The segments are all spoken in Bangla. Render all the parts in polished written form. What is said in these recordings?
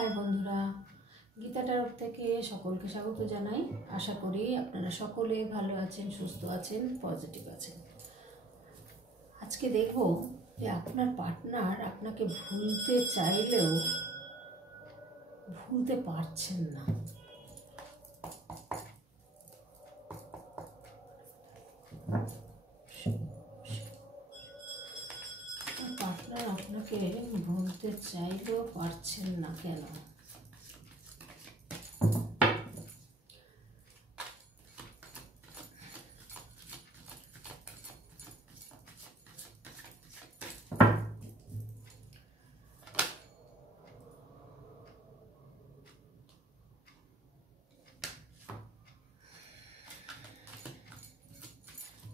হাই বন্ধুরা, গীতা টারক থেকে সকলকে স্বাগত জানাই। আশা করি আপনারা সকলে ভালো আছেন, সুস্থ আছেন, পজিটিভ আছেন। আজকে দেখব যে আপনার পার্টনার আপনাকে ভুলতে চাইলেও ভুলতে পারছেন না। পার্টনার আপনাকে ভুলতে চাইলেও পারছেন না কেন?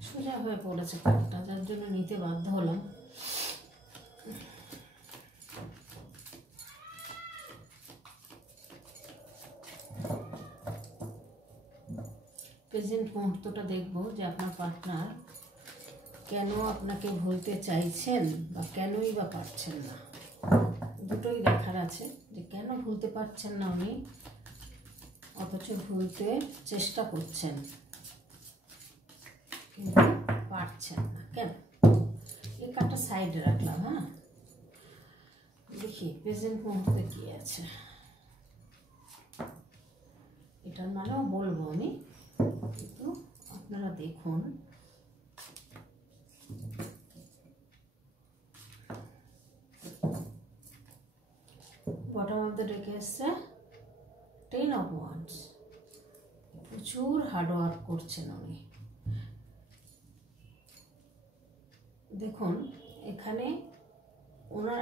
সোজা হয়ে পড়েছে কার্ডটা, যার জন্য নিতে বাধ্য হলাম। প্রেজেন্ট মুহূর্তটা দেখব যে আপনার পার্টনার কেন আপনাকে ভুলতে চাইছেন বা কেনই বা পারছেন না। দুটোই দেখার আছে, যে কেন ভুলতে পারছেন না উনি, অথচ ভুলতে চেষ্টা করছেন কিন্তু পারছেন না কেন। এই কার্ডটা সাইডে রাখলাম। হ্যাঁ, দেখি প্রেজেন্ট মুহূর্তে কি আছে। এটার মানেও বলবো আমি, কিন্তু আপনারা দেখুন। বটম অফ দ্য ডেকে এসছে 10 of Wands। প্রচুর হার্ডওয়ার্ক করছেন উনি। দেখুন এখানে ওনার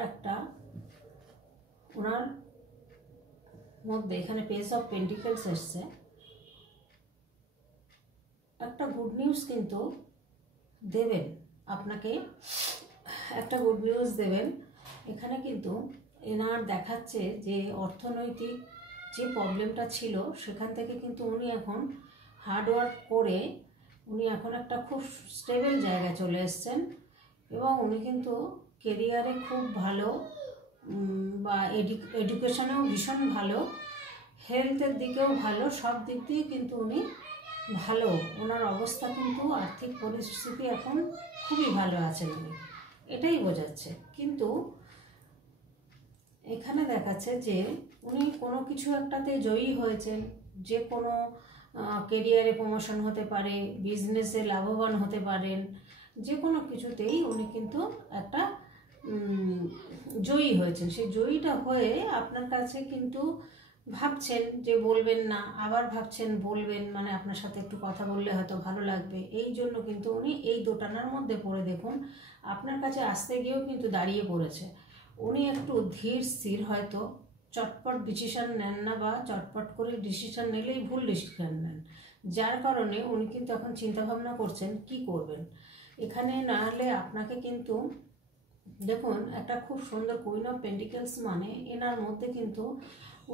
মধ্যে এখানে পেজ অফ পেন্টিকলস এসছে। একটা গুড নিউজ কিন্তু দেবেন, আপনাকে একটা গুড নিউজ দেবেন। এখানে কিন্তু এনার দেখাচ্ছে যে অর্থনৈতিক যে প্রবলেমটা ছিল সেখান থেকে কিন্তু উনি এখন হার্ডওয়ার্ক করে উনি এখন একটা খুব স্টেবল জায়গায় চলে এসছেন, এবং উনি কিন্তু কেরিয়ারে খুব ভালো, বা এডুকেশনেও ভীষণ ভালো, হেলথের দিকেও ভালো, সব দিক দিয়ে কিন্তু উনি ভালো। ওনার অবস্থা কিন্তু আর্থিক পরিস্থিতি এখন খুবই ভালো আছেন উনি, এটাই বোঝাচ্ছে। কিন্তু এখানে দেখাচ্ছে যে উনি কোনো কিছু একটাতে জয়ী হয়েছেন, যে কোনো কেরিয়ারে প্রমোশন হতে পারে, বিজনেসে লাভবান হতে পারেন, যে কোনো কিছুতেই উনি কিন্তু একটা জয়ী হয়েছেন। সেই জয়ীটা হয়ে আপনার কাছে কিন্তু ভাবছেন যে বলবেন না, আবার ভাবছেন বলবেন, মানে আপনার সাথে একটু কথা বললে হয়তো ভালো লাগবে। এই জন্য কিন্তু উনি এই দোটানার মধ্যে পড়ে, দেখুন আপনার কাছে আসতে গিয়েও কিন্তু দাঁড়িয়ে পড়েছে। উনি একটু ধীর স্থির, হয়তো চটপট ডিসিশন নেন না, বা চটপট করে ডিসিশন নিলেই ভুল ডিসিশন নেন, যার কারণে উনি কিন্তু এখন চিন্তাভাবনা করছেন কি করবেন। এখানে না হলে আপনাকে কিন্তু দেখুন একটা খুব সুন্দর কুইন অফ পেন্টিকলস, মানে এনার মধ্যে কিন্তু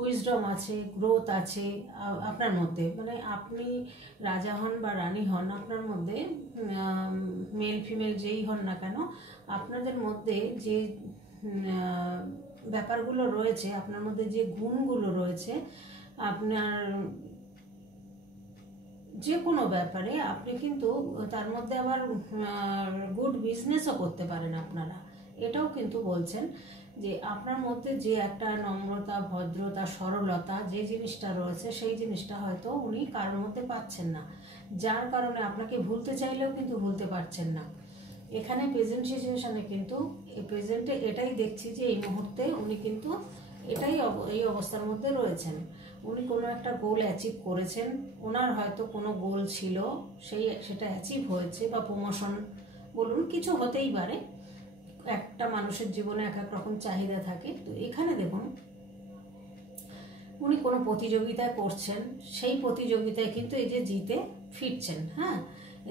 উইজডম আছে, গ্রোথ আছে আপনার মধ্যে। মানে আপনি রাজা হন বা রানী হন, আপনার মধ্যে মেল ফিমেল যেই হন না কেন, আপনাদের মধ্যে যে ব্যাপারগুলো রয়েছে, আপনার মধ্যে যে গুণগুলো রয়েছে, আপনার যে কোনো ব্যাপারে আপনি কিন্তু তার মধ্যে আবার গুড বিজনেসও করতে পারেন আপনারা। এটাও কিন্তু বলছেন যে আপনার মধ্যে যে একটা নম্রতা, ভদ্রতা, সরলতা যে জিনিসটা রয়েছে, সেই জিনিসটা হয়তো উনি কারোর মধ্যে পাচ্ছেন না, যার কারণে আপনাকে ভুলতে চাইলেও কিন্তু ভুলতে পারছেন না। এখানে প্রেজেন্ট সিচুয়েশনে কিন্তু এই প্রেজেন্টে এটাই দেখছি যে এই মুহূর্তে উনি কিন্তু এই অবস্থার মধ্যে রয়েছেন। উনি কোনো একটা গোল অ্যাচিভ করেছেন, ওনার হয়তো কোনো গোল ছিল, সেটা অ্যাচিভ হয়েছে, বা প্রমোশন বলুন, কিছু হতেই পারে। একটা মানুষের জীবনে এক এক রকম চাহিদা থাকে। তো এখানে দেখুন উনি কোনো প্রতিযোগিতায় করছেন, সেই প্রতিযোগিতায় কিন্তু এই যে জিতে ফিরছেন। হ্যাঁ,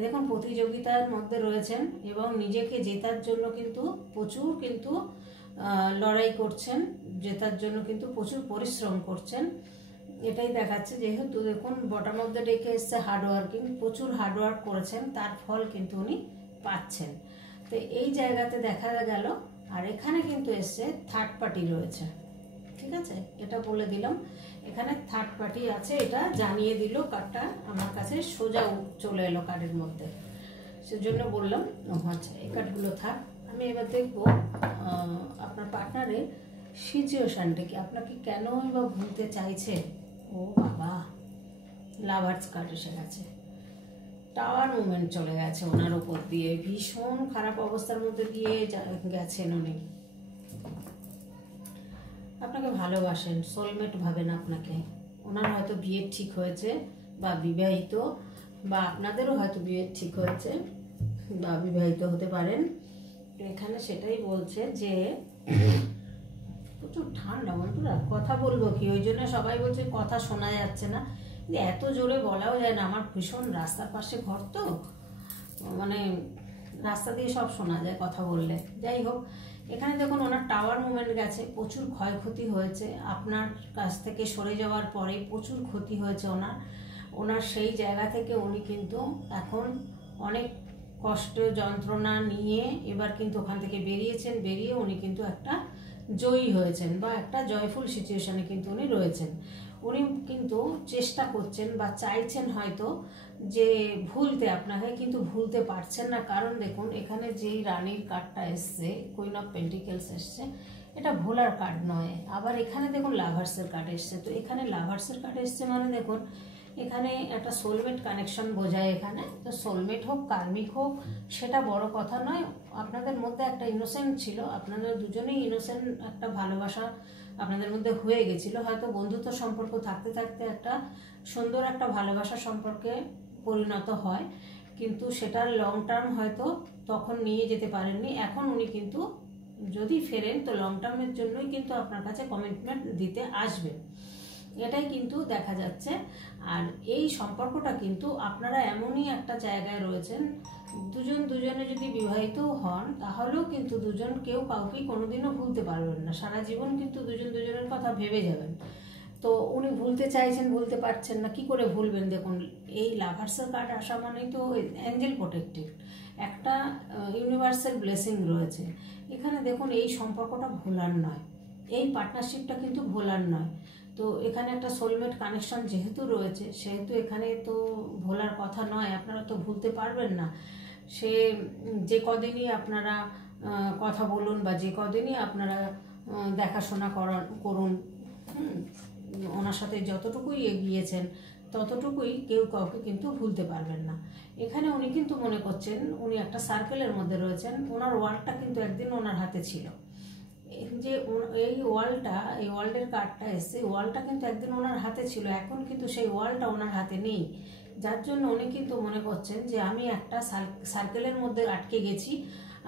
দেখুন প্রতিযোগিতার মধ্যে রয়েছেন এবং নিজেকে জেতার জন্য কিন্তু প্রচুর কিন্তু লড়াই করছেন, জেতার জন্য কিন্তু প্রচুর পরিশ্রম করছেন, এটাই দেখাচ্ছে। যেহেতু দেখুন বটম অফ দ্য ডেকে এসছে হার্ডওয়ার্কিং, প্রচুর হার্ডওয়ার্ক করেছেন, তার ফল কিন্তু উনি পাচ্ছেন। তো এই জায়গাতে দেখা গেল। আর এখানে কিন্তু এসছে থার্ড পার্টি রয়েছে, ঠিক আছে, এটা বলে দিলাম। এখানে থার্ড পার্টি আছে, এটা জানিয়ে দিল কার্ডটা আমার কাছে, সোজা চলে এলো কার্ডের মধ্যে, সেজন্য বললাম। আচ্ছা, এই কার্ডগুলো থাক। আমি এবার দেখবো আপনার পার্টনারের সিচুয়েশানটা কি, আপনাকে কেনই বা ভুলতে চাইছে। ও বাবা, লাভার্স কার্ড এসে গেছে, টাওয়ার মুভমেন্ট চলে গেছে ওনার উপর দিয়ে, ভীষণ খারাপ অবস্থার মধ্যে দিয়ে গেছেন উনি। আপনাকে ভালোবাসেন, সোলমেট ভাবেন আপনাকে। ওনার হয়তো বিয়ে ঠিক হয়েছে বা বিবাহিত, বা আপনাদেরও হয়তো বিয়ে ঠিক হয়েছে বা বিবাহিত হতে পারেন। এখানে সেটাই বলছে যে প্রচুর ঠান্ডা বন্ধুরা, কথা বলবো কি, ওই জন্য সবাই বলছে কথা শোনা যাচ্ছে না, এত জোরে বলাও যায় না। আমার ভীষণ রাস্তার পাশে ঘর তো, মানে রাস্তা দিয়ে সব শোনা যায় কথা বললে। যাই হোক, এখানে দেখুন ওনার টাওয়ার মুভমেন্ট গেছে, প্রচুর ক্ষয়ক্ষতি হয়েছে আপনার কাছ থেকে সরে যাওয়ার পরে, প্রচুর ক্ষতি হয়েছে ওনার সেই জায়গা থেকে উনি কিন্তু এখন অনেক কষ্ট যন্ত্রণা নিয়ে এবার কিন্তু ওখান থেকে বেরিয়েছেন। বেরিয়ে উনি কিন্তু একটা জয়ী হয়েছেন বা একটা জয়ফুল সিচুয়েশনে কিন্তু উনি রয়েছেন। উনি কিন্তু চেষ্টা করছেন বা চাইছেন হয়তো যে ভুলতে আপনাকে, কিন্তু ভুলতে পারছেন না। কারণ দেখুন এখানে যেই রানীর কার্ডটা এসছে, কুইন অফ পেন্টিকেলস এসছে, এটা ভোলার কার্ড নয়। আবার এখানে দেখুন লাভার্সের কার্ড এসছে, তো এখানে লাভার্সের কার্ড এসছে মানে দেখুন এখানে একটা সোলমেট কানেকশন বোঝায় এখানে। তো সোলমেট হোক কার্মিক হোক সেটা বড় কথা নয়, আপনাদের মধ্যে একটা ইনোসেন্ট ছিল, আপনাদের দুজনেই ইনোসেন্ট একটা ভালোবাসা আপনাদের মধ্যে হয়ে গেছিল। হয়তো বন্ধুত্ব সম্পর্ক থাকতে থাকতে একটা সুন্দর একটা ভালোবাসা সম্পর্কে পরিণত হয়, কিন্তু সেটার লং টার্ম হয়তো তখন নিয়ে যেতে পারেননি। এখন উনি কিন্তু যদি ফেরেন তো লং টার্মের জন্যই কিন্তু আপনার কাছে কমিটমেন্ট দিতে আসবেন, এটাই কিন্তু দেখা যাচ্ছে। আর এই সম্পর্কটা কিন্তু আপনারা এমনই একটা জায়গায় রয়েছেন, দুজনে যদি বিবাহিত হন তাহলেও কিন্তু দুজন কেউ কাউকেই কোনোদিনও ভুলতে পারবেন না, সারা জীবন কিন্তু দুজনের কথা ভেবে যাবেন। তো উনি ভুলতে চাইছেন, ভুলতে পারছেন না, কি করে ভুলবেন। দেখুন এই লাভার্সের কার্ড আসা মানেই তো অ্যাঞ্জেল প্রোটেক্টেড, একটা ইউনিভার্সাল ব্লেসিং রয়েছে এখানে। দেখুন এই সম্পর্কটা ভোলার নয়, এই পার্টনারশিপটা কিন্তু ভোলার নয়। তো এখানে একটা সোলমেট কানেকশন যেহেতু রয়েছে, সেহেতু এখানে তো ভোলার কথা নয়, আপনারা তো ভুলতে পারবেন না। সে যে কদিনই আপনারা কথা বলুন বা যে কদিনই আপনারা দেখাশোনা করুন, ওনার সাথে যতটুকুই এগিয়েছেন ততটুকুই কেউ কাউকে কিন্তু ভুলতে পারবেন না। এখানে উনি কিন্তু মনে করছেন উনি একটা সার্কেলের মধ্যে রয়েছেন, ওনার ওয়ার্ল্ডটা কিন্তু একদিন ওনার হাতে ছিল। যে এই ওয়ার্ল্ডের কার্ডটা এসছে, ওয়ার্ল্ডটা কিন্তু একদিন ওনার হাতে ছিল, এখন কিন্তু সেই ওয়ার্ল্ডটা ওনার হাতে নেই। যার জন্য উনি কিন্তু মনে করছেন যে আমি একটা সার্কেলের মধ্যে আটকে গেছি,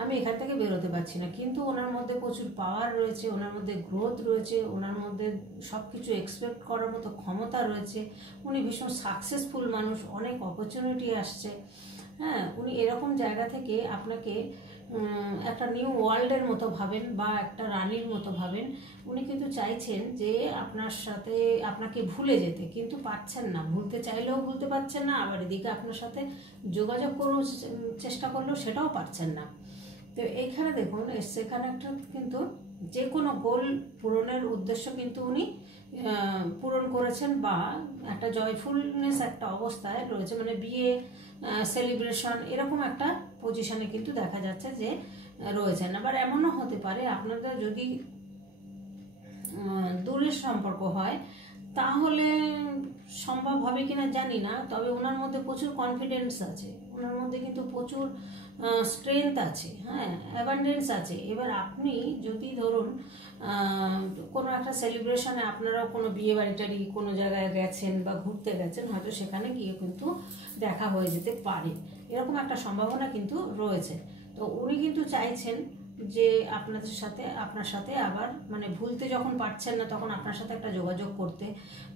আমি এখান থেকে বেরোতে পারছি না। কিন্তু ওনার মধ্যে প্রচুর পাওয়ার রয়েছে, ওনার মধ্যে গ্রোথ রয়েছে, ওনার মধ্যে সব কিছু এক্সপেক্ট করার মতো ক্ষমতা রয়েছে। উনি ভীষণ সাকসেসফুল মানুষ, অনেক অপরচুনিটি আসছে। হ্যাঁ, উনি এরকম জায়গা থেকে আপনাকে একটা নিউ ওয়ার্ল্ডের মতো ভাবেন বা একটা রানীর মতো ভাবেন। উনি কিন্তু চাইছেন যে আপনার সাথে আপনাকে ভুলে যেতে, কিন্তু পারছেন না, ভুলতে চাইলেও ভুলতে পারছেন না, আবার এদিকে আপনার সাথে যোগাযোগ করার চেষ্টা করলেও সেটাও পারছেন না। তো এইখানে দেখুন সেখানে একটা কিন্তু যে কোনো গোল পূরণের উদ্দেশ্য কিন্তু উনি পূরণ করেছেন বা একটা জয়ফুলনেস একটা অবস্থায় রয়েছে, মানে বিয়ে সেলিব্রেশন এরকম একটা পজিশনে কিন্তু দেখা যাচ্ছে যে রয়েছেন। আবার এমনও হতে পারে আপনাদের যদি দূরের সম্পর্ক হয় তাহলে সম্ভব হবে কিনা জানি না, তবে ওনার মধ্যে প্রচুর কনফিডেন্স আছে, ওনার মধ্যে কিন্তু প্রচুর স্ট্রেংথ আছে, হ্যাঁ অ্যাবান্ডেন্স আছে। এবার আপনি যদি ধরুন কোনো একটা সেলিব্রেশনে আপনারাও কোনো বিয়ে বাড়িটারি কোনো জায়গায় গেছেন বা ঘুরতে গেছেন, হয়তো সেখানে গিয়ে কিন্তু দেখা হয়ে যেতে পারে, এরকম একটা সম্ভাবনা কিন্তু রয়েছে। তো উনি কিন্তু চাইছেন যে আপনার সাথে আবার মানে ভুলতে যখন পারছেন না তখন আপনার সাথে একটা যোগাযোগ করতে,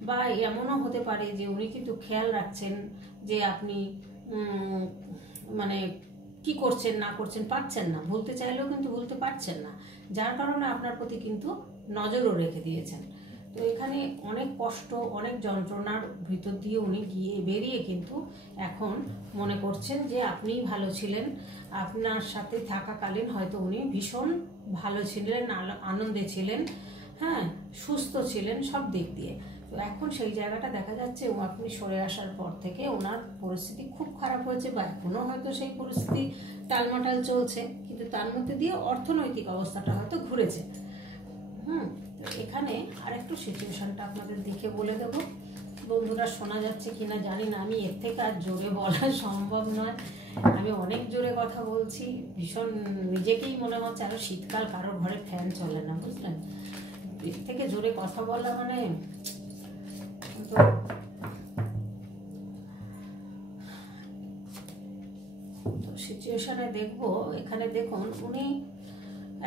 বা এমনও হতে পারে যে উনি কিন্তু খেয়াল রাখছেন যে আপনি মানে কি করছেন না করছেন, পারছেন না, ভুলতে চাইলেও কিন্তু ভুলতে পারছেন না, যার কারণে আপনার প্রতি কিন্তু নজরও রেখে দিয়েছেন। তো এখানে অনেক কষ্ট অনেক যন্ত্রণার ভিতর দিয়ে উনি বেরিয়ে কিন্তু এখন মনে করছেন যে আপনিই ভালো ছিলেন, আপনার সাথে থাকাকালীন হয়তো উনি ভীষণ ভালো ছিলেন, আনন্দে ছিলেন, হ্যাঁ সুস্থ ছিলেন সব দিক দিয়ে। তো এখন সেই জায়গাটা দেখা যাচ্ছে আপনি সরে আসার পর থেকে ওনার পরিস্থিতি খুব খারাপ হয়েছে, বা এখনও হয়তো সেই পরিস্থিতি টালমাটাল চলছে, কিন্তু তার মধ্যে দিয়ে অর্থনৈতিক অবস্থাটা হয়তো ঘুরেছে। তো এখানে আরেকটু সিচুয়েশনটা আপনাদের দেখে বলে দেবো। বন্ধুরা শোনা যাচ্ছে কিনা জানি না, আমি এর থেকে আর জোরে বলা সম্ভব নয়, আমি অনেক জোরে কথা বলছি, ভীষণ নিজেকেই মনে হচ্ছে আরো শীতকাল, কারোর ঘরে ফ্যান চলে না, বুঝলেন? এর থেকে জোরে কথা বলা মানে তো সিচুয়েশনে দেখবো। এখানে দেখুন উনি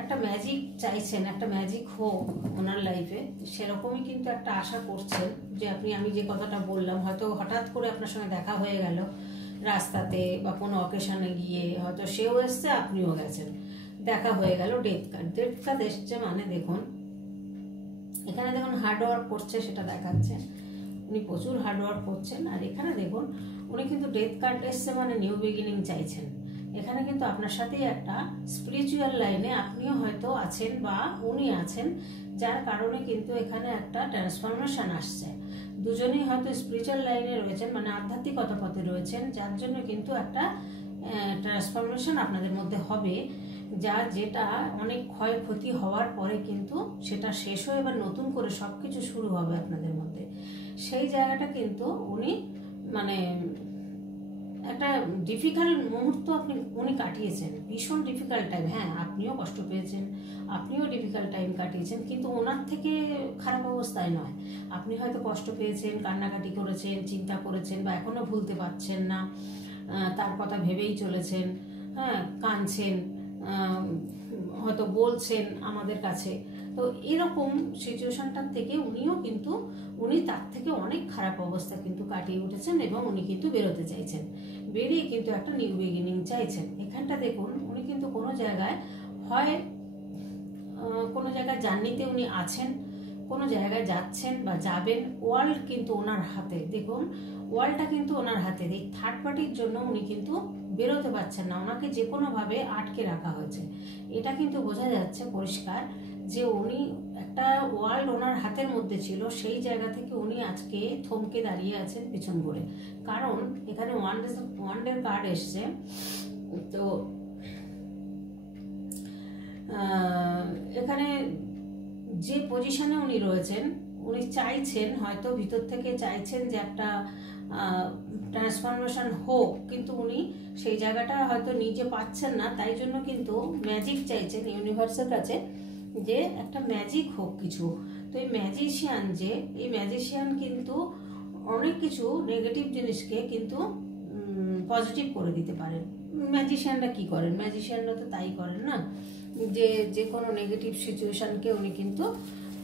একটা ম্যাজিক চাইছেন, একটা ম্যাজিক হোক ওনার লাইফে, সেরকমই কিন্তু একটা আশা করছেন যে আমি যে কথাটা বললাম, হয়তো হঠাৎ করে আপনার সঙ্গে দেখা হয়ে গেল রাস্তাতে বা কোনো অকেশনে গিয়ে, হয়তো সেও এসছে আপনিও গেছেন, দেখা হয়ে গেল, ডেথ কার্ড এসছে। মানে দেখুন এখানে দেখুন হার্ডওয়ার্ক করছে, সেটা দেখাচ্ছে, উনি প্রচুর হার্ডওয়ার্ক করছেন। আর এখানে দেখুন উনি কিন্তু ডেথ কার্ড এসছে, মানে নিউ বিগিনিং চাইছেন। এখানে কিন্তু আপনার সাথেই একটা স্পিরিচুয়াল লাইনে আপনিও হয়তো আছেন বা উনি আছেন, যার কারণে কিন্তু এখানে একটা ট্রান্সফরমেশন আসছে। দুজনেই হয়তো স্পিরিচুয়াল লাইনে রয়েছেন, মানে আধ্যাত্মিকতা পথে রয়েছেন, যার জন্য কিন্তু একটা ট্রান্সফরমেশন আপনাদের মধ্যে হবে, যেটা অনেক ক্ষয়ক্ষতি হওয়ার পরে কিন্তু সেটা শেষ হয়ে এবার নতুন করে সব কিছু শুরু হবে আপনাদের মধ্যে। সেই জায়গাটা কিন্তু উনি মানে একটা ডিফিকাল্ট মুহূর্ত উনি কাটিয়েছেন, ভীষণ ডিফিকাল্ট টাইম। হ্যাঁ, আপনিও কষ্ট পেয়েছেন, আপনিও ডিফিকাল্ট টাইম কাটিয়েছেন, কিন্তু ওনার থেকে খারাপ অবস্থায় নয়। আপনি হয়তো কষ্ট পেয়েছেন, কান্নাকাটি করেছেন, চিন্তা করেছেন, বা এখনও ভুলতে পারছেন না, তার কথা ভেবেই চলেছেন, হ্যাঁ, কাঁদছেন, হয়তো বলছেন আমাদের কাছে। তো এরকম সিচুয়েশনটার থেকে উনি তার থেকে অনেক খারাপ অবস্থা কিন্তু কাটিয়ে উঠেছেন, এবং উনি কিন্তু বেরোতে চাইছেন, বেরিয়ে কিন্তু একটা নিউ বিগিনিং চাইছেন। এখানটা দেখুন উনি কিন্তু কোনো জায়গায় জার্নিতে উনি আছেন, কোনো জায়গায় যাচ্ছেন বা যাবেন, ওয়ার্ল্ড কিন্তু ওনার হাতে। দেখুন ওয়ার্ল্ডটা কিন্তু ওনার হাতে। এই থার্ড পার্টির জন্য উনি কিন্তু বেরোতে পারছেন না, ওনাকে যে কোনোভাবে আটকে রাখা হয়েছে। এটা কিন্তু বোঝা যাচ্ছে পরিষ্কার যে উনি একটা ওয়ার্ল্ড ওনার হাতের মধ্যে ছিল, সেই জায়গা থেকে উনি আজকে থমকে দাঁড়িয়ে আছেন পিছন করে। কারণ এখানে ওয়ান্ডের কার্ড এসছে। তো এখানে যে পজিশনে উনি রয়েছেন, উনি চাইছেন, হয়তো ভিতর থেকে চাইছেন যে একটা ট্রান্সফরমেশন হোক, কিন্তু উনি সেই জায়গাটা হয়তো নিজে পাচ্ছেন না, তাই জন্য কিন্তু ম্যাজিক চাইছেন ইউনিভার্সের কাছে, যে একটা ম্যাজিক হোক কিছু। তো এই ম্যাজিশিয়ান কিন্তু অনেক কিছু নেগেটিভ জিনিসকে কিন্তু পজিটিভ করে দিতে পারেন। ম্যাজিশিয়ানরা কি করেন? ম্যাজিশিয়ানরা তো তাই করেন না, যে কোনো নেগেটিভ সিচুয়েশনকে উনি কিন্তু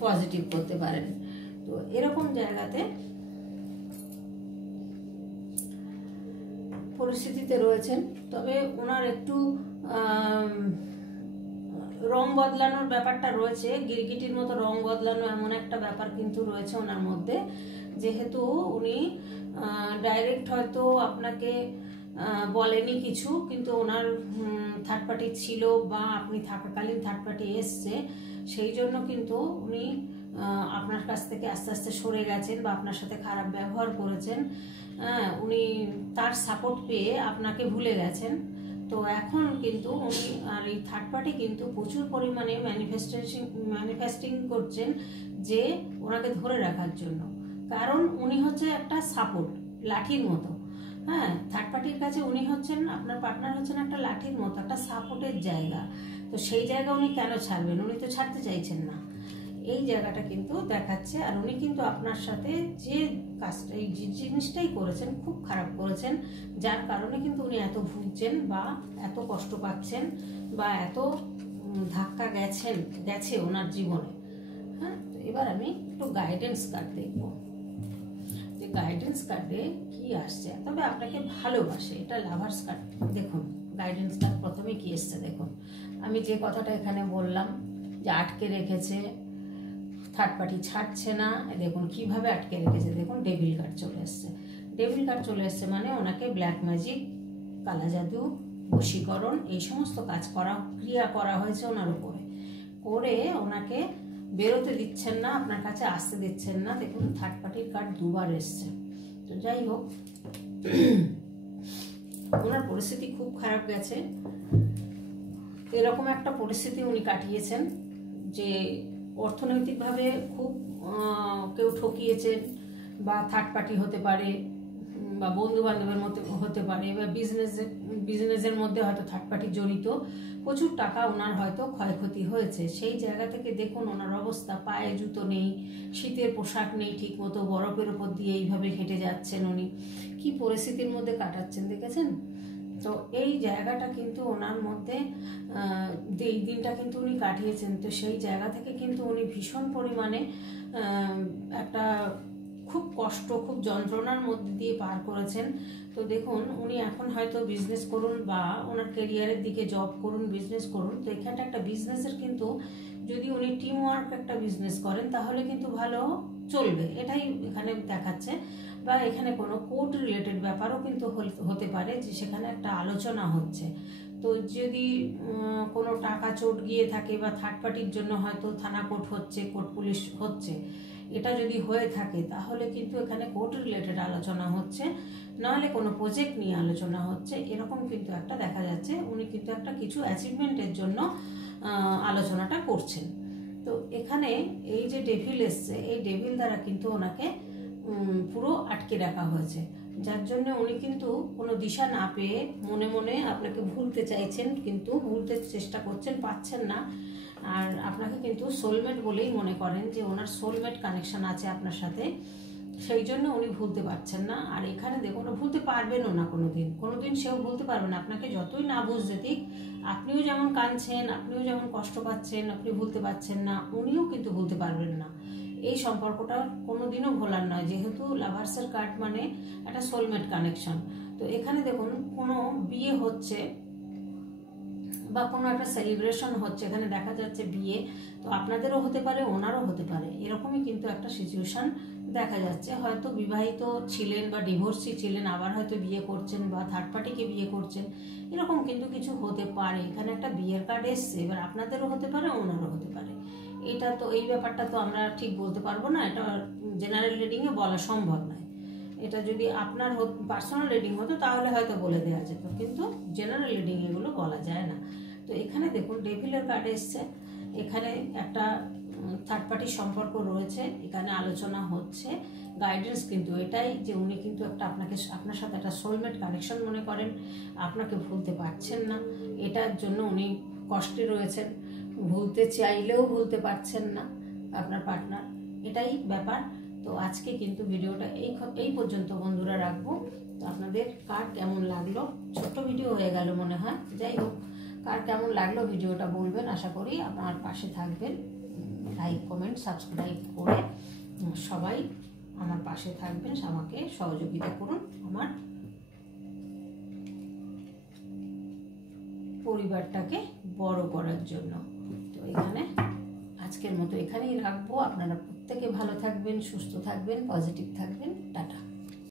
পজিটিভ করতে পারেন। তো এরকম জায়গাতে পরিস্থিতিতে রয়েছেন। তবে ওনার একটু রং বদলানোর ব্যাপারটা রয়েছে, গিরগিটির মতো রং বদলানো এমন একটা ব্যাপার কিন্তু রয়েছে ওনার মধ্যে। যেহেতু উনি ডাইরেক্ট হয়তো আপনাকে বলেনি কিছু, কিন্তু ওনার থার্ড পার্টি ছিল, বা আপনি থাকাকালীন থার্ড পার্টি এসছে, সেই জন্য কিন্তু উনি আপনার কাছ থেকে আস্তে আস্তে সরে গেছেন, বা আপনার সাথে খারাপ ব্যবহার করেছেন। উনি তার সাপোর্ট পেয়ে আপনাকে ভুলে গেছেন। তো এখন কিন্তু উনি আর এই থার্ড পার্টি কিন্তু প্রচুর পরিমাণে ম্যানিফেস্টিং করছেন যে ওনাকে ধরে রাখার জন্য। কারণ উনি হচ্ছে একটা সাপোর্ট, লাঠির মতো। হ্যাঁ, থার্ড পার্টির কাছে উনি হচ্ছেন, আপনার পার্টনার হচ্ছেন একটা লাঠির মতো, একটা সাপোর্টের জায়গা। তো সেই জায়গা উনি কেন ছাড়বেন? উনি তো ছাড়তে চাইছেন না, এই জায়গাটা কিন্তু দেখাচ্ছে। আর উনি কিন্তু আপনার সাথে যে কাজটা, এই জিনিসটাই করেছেন, খুব খারাপ করেছেন, যার কারণে কিন্তু উনি এত ভুগছেন, বা এত কষ্ট পাচ্ছেন, বা এত ধাক্কা গেছে ওনার জীবনে। হ্যাঁ, তো এবার আমি একটু গাইডেন্স কার্ড দেখব, যে গাইডেন্স কার্ডে কি আসছে। তবে আপনাকে ভালোবাসে, এটা লাভার্স কার্ড। দেখুন গাইডেন্স কার্ড প্রথমে কি এসছে দেখুন। আমি যে কথাটা এখানে বললাম যে আটকে রেখেছে, থার্ড পার্টি ছাড়ছে না, দেখুন কিভাবে আটকে রেখেছে। দেখুন ডেভিল কার্ড চলে এসছে। ডেভিল কার্ড চলে এসছে মানে ওনাকে ব্ল্যাক ম্যাজিক, কালা জাদু, বশীকরণ, এই সমস্ত ক্রিয়া করা হয়েছে ওনার উপরে, করে ওনাকে বেরোতে দিচ্ছেন না, আপনার কাছে আসতে দিচ্ছেন না। দেখুন থার্ড পার্টির কার্ড দুবার এসছে। তো যাই হোক, ওনার পরিস্থিতি খুব খারাপ গেছে। এরকম একটা পরিস্থিতি উনি কাটিয়েছেন যে অর্থনৈতিকভাবে খুব কেউ ঠকিয়েছেন, বা থার্ড পার্টি হতে পারে, বা বন্ধু বান্ধবের মধ্যে হতে পারে, বা বিজনেসের মধ্যে হয়তো থার্ড পার্টি জড়িত। প্রচুর টাকা ওনার হয়তো ক্ষয়ক্ষতি হয়েছে। সেই জায়গা থেকে দেখুন ওনার অবস্থা, পায়ে জুতো নেই, শীতের পোশাক নেই ঠিক মতো, বরফের ওপর দিয়ে এইভাবে হেঁটে যাচ্ছেন উনি। কি পরিস্থিতির মধ্যে কাটাচ্ছেন দেখেছেন? তো এই জায়গাটা কিন্তু ওনার মধ্যে এই দিনটা কিন্তু উনি কাটিয়েছেন। তো সেই জায়গা থেকে কিন্তু উনি ভীষণ পরিমাণে একটা খুব কষ্ট, খুব যন্ত্রণার মধ্যে দিয়ে পার করেছেন। তো দেখুন উনি এখন হয়তো বিজনেস করুন বা ওনার ক্যারিয়ারের দিকে জব করুন, বিজনেস করুন, তো এখানটা একটা বিজনেসের কিন্তু যদি উনি টিম ওয়ার্ক একটা বিজনেস করেন তাহলে কিন্তু ভালো চলবে, এটাই এখানে দেখাচ্ছে। বা এখানে কোনো কোর্ট রিলেটেড ব্যাপারও কিন্তু হতে পারে, যে সেখানে একটা আলোচনা হচ্ছে। তো যদি কোনো টাকা চোট গিয়ে থাকে বা থার্ড পার্টির জন্য হয়তো থানা কোর্ট হচ্ছে, কোর্ট পুলিশ হচ্ছে, এটা যদি হয়ে থাকে তাহলে কিন্তু এখানে কোর্ট রিলেটেড আলোচনা হচ্ছে, নাহলে কোনো প্রজেক্ট নিয়ে আলোচনা হচ্ছে, এরকম কিন্তু একটা দেখা যাচ্ছে। উনি কিন্তু একটা কিছু অ্যাচিভমেন্টের জন্য আলোচনাটা করছেন। তো এখানে এই যে ডেভিল এসছে, এই ডেভিল দ্বারা কিন্তু ওনাকে পুরো আটকে রাখা হয়েছে, যার জন্য উনি কিন্তু কোনো দিশা না পেয়ে মনে মনে আপনাকে ভুলতে চাইছেন, কিন্তু ভুলতে চেষ্টা করছেন, পাচ্ছেন না। আর আপনাকে কিন্তু সোলমেট বলেই মনে করেন, যে ওনার সোলমেট কানেকশন আছে আপনার সাথে, সেই জন্য উনি ভুলতে পারছেন না। আর এখানে দেখুন ভুলতে পারবেনও না, কোনোদিন সেও ভুলতে পারবে না। আপনাকে যতই না বুঝতে দিক, আপনিও যেমন কাঁদছেন, আপনিও যেমন কষ্ট পাচ্ছেন, আপনি ভুলতে পারছেন না, উনিও কিন্তু ভুলতে পারবেন না। এই সম্পর্কটা কোনোদিনও ভোলার নয়, যেহেতু লাভার্সের কার্ড মানে একটা সোলমেট কানেকশন। তো এখানে দেখুন কোনো বিয়ে হচ্ছে বা কোনো একটা সেলিব্রেশন হচ্ছে, এখানে দেখা যাচ্ছে বিয়ে, তো আপনাদেরও হতে পারে, ওনারও হতে পারে, এরকমই কিন্তু একটা সিচুয়েশন দেখা যাচ্ছে। হয়তো বিবাহিত ছিলেন বা ডিভোর্সি ছিলেন, আবার হয়তো বিয়ে করছেন বা থার্ড পার্টিকে বিয়ে করছেন, এরকম কিন্তু কিছু হতে পারে। এখানে একটা বিয়ের কার্ড এসছে, এবার আপনাদেরও হতে পারে, ওনারও হতে পারে। এটা তো এই ব্যাপারটা তো আমরা ঠিক বলতে পারবো না, এটা জেনারেল রিডিংয়ে বলা সম্ভব নয়। এটা যদি আপনার পার্সোনাল রিডিং হতো তাহলে হয়তো বলে দেওয়া যেত, কিন্তু জেনারেল রিডিং এগুলো বলা যায় না। তো এখানে দেখুন ডেভিলের কার্ড এসছে, এখানে একটা থার্ড পার্টির সম্পর্ক রয়েছে, এখানে আলোচনা হচ্ছে। গাইডেন্স কিন্তু এটাই, যে উনি কিন্তু একটা আপনার সাথে একটা সোলমেট কানেকশন মনে করেন, আপনাকে ভুলতে পারছেন না, এটার জন্য উনি কষ্টে রয়েছেন, ভুলতে চাইলেও ভুলতে পারছেন না আপনার পার্টনার, এটাই ব্যাপার। তো আজকে কিন্তু ভিডিওটা এই পর্যন্ত বন্ধুরা রাখবো। তো আপনাদের কার কেমন লাগলো, ছোট্ট ভিডিও হয়ে গেল মনে হয়, যাই হোক, কার কেমন লাগলো ভিডিওটা বলবেন, আশা করি আমার পাশে থাকবেন, লাইক কমেন্ট সাবস্ক্রাইব করে সবাই আমার পাশে থাকবেন, আমাকে সহযোগিতা করুন আমার পরিবারটাকে বড় করার জন্য। তো এখানে আজকের মতো এখানেই রাখবো। আপনারা প্রত্যেকে ভালো থাকবেন, সুস্থ থাকবেন, পজিটিভ থাকবেন। টাটা।